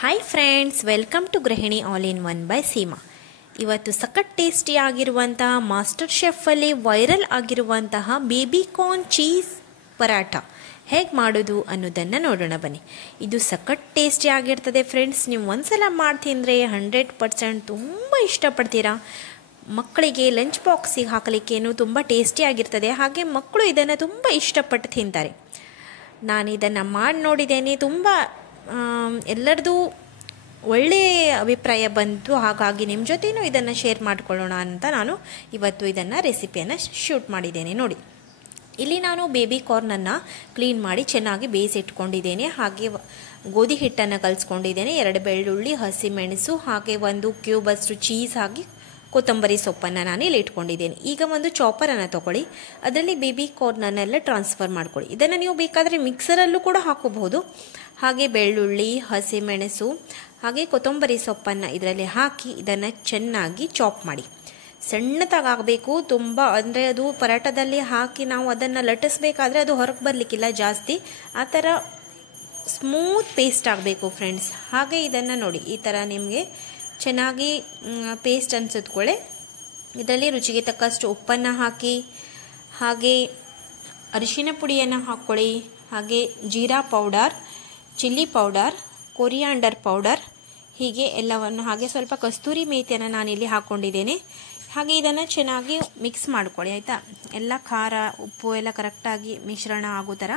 Hi friends, welcome to ಗೃಹಿಣಿ all in one by Seema. ಇವತ್ತು ಸಖತ್ ಟೇಸ್ಟಿ ಆಗಿರುವಂತಹ ಮಾಸ್ಟರ್ ಶೆಫಲ್ಲಿ ವೈರಲ್ ಆಗಿರುವಂತಹ ಬೇಬಿ ಕಾರ್ನ್ ಚೀಸ್ ಪರಾಠ ಹೇಗೆ ಮಾಡೋದು ಅನ್ನೋದನ್ನು ನೋಡೋಣ ಬನ್ನಿ. ಇದು ಸಖತ್ ಟೇಸ್ಟಿ ಆಗಿರ್ತದೆ ಫ್ರೆಂಡ್ಸ್. ನೀವು ಒಂದ್ಸಲ ಮಾಡಿ ತಿಂದರೆ 100% ತುಂಬ ಇಷ್ಟಪಡ್ತೀರಾ. ಮಕ್ಕಳಿಗೆ ಲಂಚ್ ಬಾಕ್ಸಿಗೆ ಹಾಕಲಿಕ್ಕೇನು ತುಂಬ ಟೇಸ್ಟಿ ಆಗಿರ್ತದೆ. ಹಾಗೆ ಮಕ್ಕಳು ಇದನ್ನು ತುಂಬ ಇಷ್ಟಪಟ್ಟು ತಿಂತಾರೆ. ನಾನು ಇದನ್ನು ಮಾಡಿ ನೋಡಿದ್ದೇನೆ, ತುಂಬ ಎಲ್ಲರದು ಒಳ್ಳೆಯ ಅಭಿಪ್ರಾಯ ಬಂತು. ಹಾಗಾಗಿ ನಿಮ್ಮ ಜೊತೆನೂ ಇದನ್ನು ಶೇರ್ ಮಾಡಿಕೊಳ್ಳೋಣ ಅಂತ ನಾನು ಇವತ್ತು ಇದನ್ನು ರೆಸಿಪಿಯನ್ನು ಶೂಟ್ ಮಾಡಿದ್ದೇನೆ. ನೋಡಿ, ಇಲ್ಲಿ ನಾನು ಬೇಬಿ ಕಾರ್ನನ್ನು ಕ್ಲೀನ್ ಮಾಡಿ ಚೆನ್ನಾಗಿ ಬೇಯಿಸಿಟ್ಕೊಂಡಿದ್ದೇನೆ. ಹಾಗೆ ಗೋಧಿ ಹಿಟ್ಟನ್ನು ಕಲಿಸ್ಕೊಂಡಿದ್ದೇನೆ, 2 ಬೆಳ್ಳುಳ್ಳಿ, ಹಸಿಮೆಣಸು, ಹಾಗೆ 1 ಕ್ಯೂಬಷ್ಟು ಚೀಸ್, ಹಾಗೆ ಕೊತ್ತಂಬರಿ ಸೊಪ್ಪನ್ನು ನಾನು ಇಲ್ಲಿ ಇಟ್ಕೊಂಡಿದ್ದೇನೆ. ಈಗ ಒಂದು ಚಾಪರನ್ನು ತೊಗೊಳ್ಳಿ, ಅದರಲ್ಲಿ ಬೇಬಿ ಕಾರ್ನನ್ನೆಲ್ಲ ಟ್ರಾನ್ಸ್ಫರ್ ಮಾಡ್ಕೊಳ್ಳಿ. ಇದನ್ನು ನೀವು ಬೇಕಾದರೆ ಮಿಕ್ಸರಲ್ಲೂ ಕೂಡ ಹಾಕೋಬಹುದು. ಹಾಗೆ ಬೆಳ್ಳುಳ್ಳಿ, ಹಸಿಮೆಣಸು, ಹಾಗೆ ಕೊತ್ತಂಬರಿ ಸೊಪ್ಪನ್ನು ಇದರಲ್ಲಿ ಹಾಕಿ ಇದನ್ನು ಚೆನ್ನಾಗಿ ಚಾಪ್ ಮಾಡಿ. ಸಣ್ಣದಾಗಬೇಕು ತುಂಬ, ಅಂದರೆ ಅದು ಪರಾಟದಲ್ಲಿ ಹಾಕಿ ನಾವು ಅದನ್ನು ಲಟ್ಟಿಸ್ಬೇಕಾದ್ರೆ ಅದು ಹೊರಗೆ ಬರಲಿಕ್ಕಿಲ್ಲ ಜಾಸ್ತಿ. ಆ ಥರ ಸ್ಮೂತ್ ಪೇಸ್ಟ್ ಆಗಬೇಕು ಫ್ರೆಂಡ್ಸ್. ಹಾಗೆ ಇದನ್ನು ನೋಡಿ, ಈ ಥರ ನಿಮಗೆ ಚೆನ್ನಾಗಿ ಪೇಸ್ಟ್ ಅನ್ಸುತ್ಕೊಳ್ಳಿ. ಇದರಲ್ಲಿ ರುಚಿಗೆ ತಕ್ಕಷ್ಟು ಉಪ್ಪನ್ನು ಹಾಕಿ, ಹಾಗೆ ಅರಿಶಿನ ಪುಡಿಯನ್ನು ಹಾಕ್ಕೊಳ್ಳಿ, ಹಾಗೆ jeera powder, chilli powder, coriander powder, ಹೀಗೆ ಎಲ್ಲವನ್ನು, ಹಾಗೆ ಸ್ವಲ್ಪ ಕಸ್ತೂರಿ ಮೇಥಿಯನ್ನು ನಾನಿಲ್ಲಿ ಹಾಕ್ಕೊಂಡಿದ್ದೇನೆ. ಹಾಗೆ ಇದನ್ನು ಚೆನ್ನಾಗಿ ಮಿಕ್ಸ್ ಮಾಡ್ಕೊಳ್ಳಿ, ಆಯಿತಾ. ಎಲ್ಲ ಖಾರ ಉಪ್ಪು ಎಲ್ಲ ಕರೆಕ್ಟಾಗಿ ಮಿಶ್ರಣ ಆಗೋ ಥರ.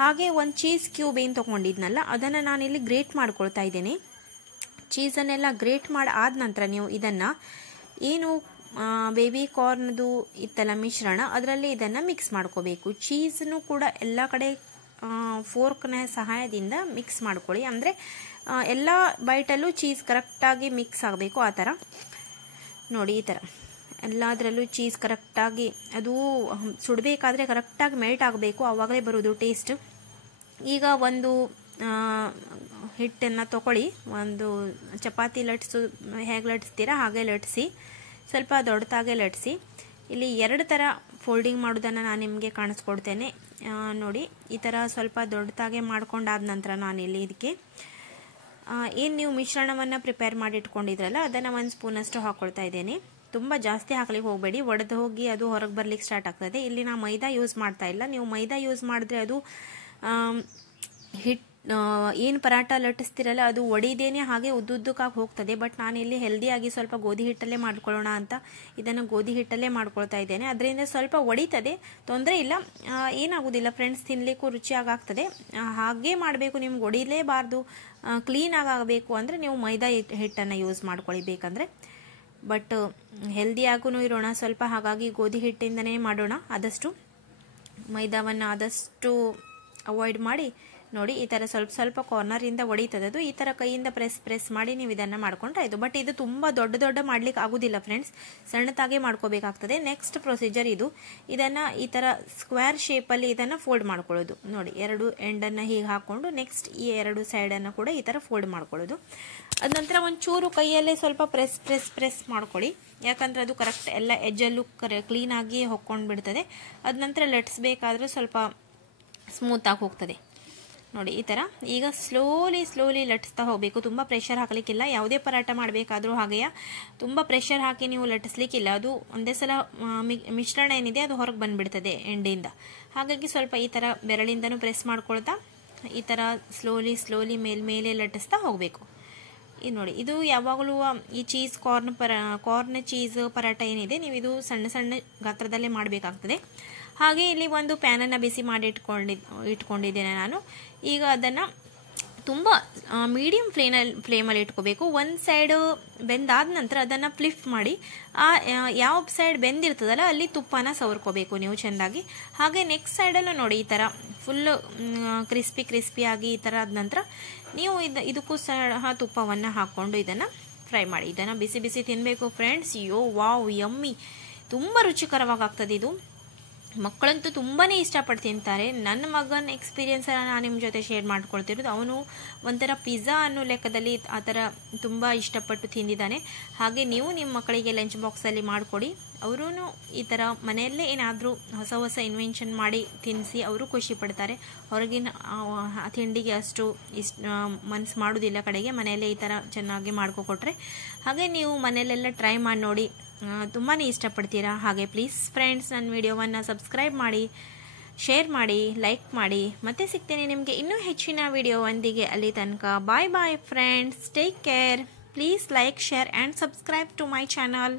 ಹಾಗೆ 1 ಚೀಸ್ ಕ್ಯೂಬ್ ಏನು ತೊಗೊಂಡಿದ್ನಲ್ಲ ಅದನ್ನು ನಾನಿಲ್ಲಿ ಗ್ರೇಟ್ ಮಾಡ್ಕೊಳ್ತಾ ಇದ್ದೇನೆ. ಚೀಸನ್ನೆಲ್ಲ ಗ್ರೇಟ್ ಮಾಡಿ ಆದ ನಂತರ ನೀವು ಇದನ್ನು ಏನು ಬೇಬಿ ಕಾರ್ನ್ದು ಇತ್ತಲ್ಲ ಮಿಶ್ರಣ, ಅದರಲ್ಲಿ ಇದನ್ನು ಮಿಕ್ಸ್ ಮಾಡ್ಕೋಬೇಕು. ಚೀಸನ್ನು ಕೂಡ ಎಲ್ಲ ಕಡೆ ಫೋರ್ಕ್ನ ಸಹಾಯದಿಂದ ಮಿಕ್ಸ್ ಮಾಡ್ಕೊಳ್ಳಿ. ಅಂದರೆ ಎಲ್ಲ ಬೈಟಲ್ಲೂ ಚೀಸ್ ಕರೆಕ್ಟಾಗಿ ಮಿಕ್ಸ್ ಆಗಬೇಕು. ಆ ಥರ ನೋಡಿ, ಈ ಥರ ಎಲ್ಲದರಲ್ಲೂ ಚೀಸ್ ಕರೆಕ್ಟಾಗಿ ಅದು ಸುಡಬೇಕಾದ್ರೆ ಕರೆಕ್ಟಾಗಿ ಮೆಲ್ಟ್ ಆಗಬೇಕು, ಆವಾಗಲೇ ಬರೋದು ಟೇಸ್ಟ್. ಈಗ ಒಂದು ಹಿಟ್ಟನ್ನು ತೊಗೊಳ್ಳಿ, ಒಂದು ಚಪಾತಿ ಲಟ್ಸು ಹೇಗೆ ಲಟ್ಸ್ತೀರಾ ಹಾಗೆ ಲಟ್ಸಿ, ಸ್ವಲ್ಪ ದೊಡ್ಡದಾಗೆ ಲಟ್ಸಿ. ಇಲ್ಲಿ 2 ಥರ ಫೋಲ್ಡಿಂಗ್ ಮಾಡೋದನ್ನು ನಾನು ನಿಮಗೆ ಕಾಣಿಸ್ಕೊಡ್ತೇನೆ. ನೋಡಿ, ಈ ಥರ ಸ್ವಲ್ಪ ದೊಡ್ಡದಾಗೆ ಮಾಡ್ಕೊಂಡಾದ ನಂತರ ನಾನಿಲ್ಲಿ ಇದಕ್ಕೆ ಏನು ನೀವು ಮಿಶ್ರಣವನ್ನು ಪ್ರಿಪೇರ್ ಮಾಡಿ ಇಟ್ಕೊಂಡಿದ್ರಲ್ಲ ಅದನ್ನು 1 ಸ್ಪೂನಷ್ಟು ಹಾಕ್ಕೊಳ್ತಾ ಇದ್ದೇನೆ. ತುಂಬ ಜಾಸ್ತಿ ಹಾಕ್ಲಿಕ್ಕೆ ಹೋಗಬೇಡಿ, ಒಡೆದು ಹೋಗಿ ಅದು ಹೊರಗೆ ಬರ್ಲಿಕ್ಕೆ ಸ್ಟಾರ್ಟ್ ಆಗ್ತದೆ. ಇಲ್ಲಿ ನಾನು ಮೈದಾ ಯೂಸ್ ಮಾಡ್ತಾ ಇಲ್ಲ. ನೀವು ಮೈದಾ ಯೂಸ್ ಮಾಡಿದ್ರೆ ಅದು ಏನು ಪರಾಟ ಲಟ್ಟಿಸ್ತಿರಲ್ಲ ಅದು ಒಡಿದೇನೆ ಹಾಗೆ ಉದ್ದುದ್ದಕ್ಕಾಗಿ ಹೋಗ್ತದೆ. ಬಟ್ ನಾನಿಲ್ಲಿ ಹೆಲ್ದಿಯಾಗಿ ಸ್ವಲ್ಪ ಗೋಧಿ ಹಿಟ್ಟಲ್ಲೇ ಮಾಡ್ಕೊಳ್ಳೋಣ ಅಂತ ಇದನ್ನು ಗೋಧಿ ಹಿಟ್ಟಲ್ಲೇ ಮಾಡ್ಕೊಳ್ತಾ ಇದ್ದೇನೆ. ಅದರಿಂದ ಸ್ವಲ್ಪ ಒಡಿತದೆ, ತೊಂದರೆ ಇಲ್ಲ, ಏನಾಗೋದಿಲ್ಲ ಫ್ರೆಂಡ್ಸ್, ತಿನ್ನಲಿಕ್ಕೂ ರುಚಿಯಾಗ್ತದೆ. ಹಾಗೆ ಮಾಡಬೇಕು, ನಿಮ್ಗೆ ಒಡಿಲೇಬಾರ್ದು, ಕ್ಲೀನಾಗಿ ಆಗಬೇಕು ಅಂದರೆ ನೀವು ಮೈದಾ ಹಿಟ್ಟನ್ನು ಯೂಸ್ ಮಾಡ್ಕೊಳ್ಳಿ ಬೇಕಂದರೆ. ಬಟ್ ಹೆಲ್ದಿಯಾಗೂ ಇರೋಣ ಸ್ವಲ್ಪ, ಹಾಗಾಗಿ ಗೋಧಿ ಹಿಟ್ಟಿಂದನೇ ಮಾಡೋಣ. ಆದಷ್ಟು ಮೈದಾವನ್ನು ಆದಷ್ಟು ಅವಾಯ್ಡ್ ಮಾಡಿ. ನೋಡಿ, ಈ ಥರ ಸ್ವಲ್ಪ ಸ್ವಲ್ಪ ಕಾರ್ನರಿಂದ ಒಡಿತದೆ ಅದು. ಈ ಥರ ಕೈಯಿಂದ ಪ್ರೆಸ್ ಮಾಡಿ ನೀವು ಇದನ್ನು ಮಾಡ್ಕೊಂಡ್ರೆ ಆಯಿತು. ಬಟ್ ಇದು ತುಂಬ ದೊಡ್ಡ ಮಾಡ್ಲಿಕ್ಕೆ ಆಗೋದಿಲ್ಲ ಫ್ರೆಂಡ್ಸ್, ಸಣ್ಣದಾಗೆ ಮಾಡ್ಕೋಬೇಕಾಗ್ತದೆ. ನೆಕ್ಸ್ಟ್ ಪ್ರೊಸೀಜರ್ ಇದು. ಇದನ್ನು ಈ ಥರ ಸ್ಕ್ವೇರ್ ಶೇಪಲ್ಲಿ ಇದನ್ನು ಫೋಲ್ಡ್ ಮಾಡ್ಕೊಳ್ಳೋದು. ನೋಡಿ, 2 ಎಂಡನ್ನು ಹೀಗೆ ಹಾಕ್ಕೊಂಡು ನೆಕ್ಸ್ಟ್ ಈ 2 ಸೈಡನ್ನು ಕೂಡ ಈ ಥರ ಫೋಲ್ಡ್ ಮಾಡ್ಕೊಳ್ಳೋದು. ಅದ ನಂತರ ಒಂಚೂರು ಕೈಯಲ್ಲೇ ಸ್ವಲ್ಪ ಪ್ರೆಸ್ ಮಾಡ್ಕೊಳ್ಳಿ, ಯಾಕಂದರೆ ಅದು ಕರೆಕ್ಟ್ ಎಲ್ಲ ಎಜ್ಜಲ್ಲೂ ಕ್ಲೀನಾಗಿ ಹೊಕ್ಕೊಂಡು ಬಿಡ್ತದೆ. ಅದ ನಂತರ ಲಟ್ಸ್ಬೇಕಾದ್ರೆ ಸ್ವಲ್ಪ ಸ್ಮೂತಾಗಿ ಹೋಗ್ತದೆ. ನೋಡಿ, ಈ ಥರ ಈಗ ಸ್ಲೋಲಿ ಲಟ್ಟಿಸ್ತಾ ಹೋಗಬೇಕು. ತುಂಬ ಪ್ರೆಷರ್ ಹಾಕಲಿಕ್ಕಿಲ್ಲ. ಯಾವುದೇ ಪರಾಟ ಮಾಡಬೇಕಾದ್ರೂ ಹಾಗೆಯೇ ತುಂಬ ಪ್ರೆಷರ್ ಹಾಕಿ ನೀವು ಲಟ್ಟಿಸ್ಲಿಕ್ಕಿಲ್ಲ. ಅದು ಒಂದೇ ಸಲ ಮಿಶ್ರಣ ಏನಿದೆ ಅದು ಹೊರಗೆ ಬಂದುಬಿಡ್ತದೆ ಎಂಡಿಂದ. ಹಾಗಾಗಿ ಸ್ವಲ್ಪ ಈ ಥರ ಬೆರಳಿಂದನೂ ಪ್ರೆಸ್ ಮಾಡ್ಕೊಳ್ತಾ ಈ ಥರ ಸ್ಲೋಲಿ ಮೇಲೆ ಲಟ್ಟಿಸ್ತಾ ಹೋಗಬೇಕು. ಇದು ನೋಡಿ, ಇದು ಯಾವಾಗಲೂ ಈ ಚೀಸ್ ಕಾರ್ನ್ ಚೀಸ್ ಪರಾಟ ಏನಿದೆ ನೀವು ಇದು ಸಣ್ಣ ಗಾತ್ರದಲ್ಲೇ ಮಾಡಬೇಕಾಗ್ತದೆ. ಹಾಗೆ ಇಲ್ಲಿ ಒಂದು ಪ್ಯಾನನ್ನು ಬಿಸಿ ಮಾಡಿ ಇಟ್ಕೊಂಡಿದ್ದೇನೆ ನಾನು. ಈಗ ಅದನ್ನು ತುಂಬ ಮೀಡಿಯಂ ಫ್ಲೇಮಲ್ಲಿ ಇಟ್ಕೋಬೇಕು. 1 ಸೈಡ್ ಬೆಂದಾದ ನಂತರ ಅದನ್ನು ಫ್ಲಿಪ್ ಮಾಡಿ ಯಾವ ಸೈಡ್ ಬೆಂದಿರ್ತದಲ್ಲ ಅಲ್ಲಿ ತುಪ್ಪನ ಸವರ್ಕೋಬೇಕು ನೀವು ಚೆಂದಾಗಿ. ಹಾಗೆ ನೆಕ್ಸ್ಟ್ ಸೈಡಲ್ಲೂ ನೋಡಿ, ಈ ಥರ ಫುಲ್ ಕ್ರಿಸ್ಪಿಯಾಗಿ ಈ ಥರ ಆದ ನಂತರ ನೀವು ಇದಕ್ಕೂ ಸಹ ತುಪ್ಪವನ್ನು ಹಾಕ್ಕೊಂಡು ಇದನ್ನು ಫ್ರೈ ಮಾಡಿ. ಇದನ್ನು ಬಿಸಿ ತಿನ್ನಬೇಕು ಫ್ರೆಂಡ್ಸ್. ಯೋ ವಾವ್, ಯಮ್ಮಿ, ತುಂಬ ರುಚಿಕರವಾಗ್ತದೆ ಇದು. ಮಕ್ಕಳಂತೂ ತುಂಬಾ ಇಷ್ಟಪಟ್ಟು ತಿಂತಾರೆ. ನನ್ನ ಮಗನ ಎಕ್ಸ್ಪೀರಿಯನ್ಸನ್ನು ನಾನು ನಿಮ್ಮ ಜೊತೆ ಶೇರ್ ಮಾಡ್ಕೊಳ್ತಿರೋದು. ಅವನು ಒಂಥರ ಪಿಜ್ಜಾ ಅನ್ನೋ ಲೆಕ್ಕದಲ್ಲಿ ಆ ಥರ ತುಂಬ ಇಷ್ಟಪಟ್ಟು ತಿಂದಿದ್ದಾನೆ. ಹಾಗೆ ನೀವು ನಿಮ್ಮ ಮಕ್ಕಳಿಗೆ ಲಂಚ್ ಬಾಕ್ಸಲ್ಲಿ ಮಾಡಿಕೊಡಿ. ಅವರೂ ಈ ಥರ ಮನೆಯಲ್ಲೇ ಏನಾದರೂ ಹೊಸ ಹೊಸ ಇನ್ವೆನ್ಷನ್ ಮಾಡಿ ತಿನ್ನಿಸಿ ಅವರು ಖುಷಿ ಪಡ್ತಾರೆ. ಹೊರಗಿನ ತಿಂಡಿಗೆ ಅಷ್ಟು ಮನಸ್ಸು ಮಾಡೋದಿಲ್ಲ ಕಡೆಗೆ, ಮನೆಯಲ್ಲೇ ಈ ಥರ ಚೆನ್ನಾಗಿ ಮಾಡ್ಕೊಟ್ರೆ. ಹಾಗೆ ನೀವು ಮನೆಯಲ್ಲೆಲ್ಲ ಟ್ರೈ ಮಾಡಿ ನೋಡಿ, ತುಂಬಾ ಇಷ್ಟಪಡ್ತೀರಾ. ಹಾಗೆ ಪ್ಲೀಸ್ ಫ್ರೆಂಡ್ಸ್, ನನ್ನ ವಿಡಿಯೋವನ್ನು ಸಬ್ಸ್ಕ್ರೈಬ್ ಮಾಡಿ, ಶೇರ್ ಮಾಡಿ, ಲೈಕ್ ಮಾಡಿ. ಮತ್ತೆ ಸಿಗ್ತೇನೆ ನಿಮಗೆ ಇನ್ನೂ ಹೆಚ್ಚಿನ ವಿಡಿಯೋವೊಂದಿಗೆ. ಅಲ್ಲಿ ತನಕ bye bye friends, take care. Please like, share and subscribe to my channel.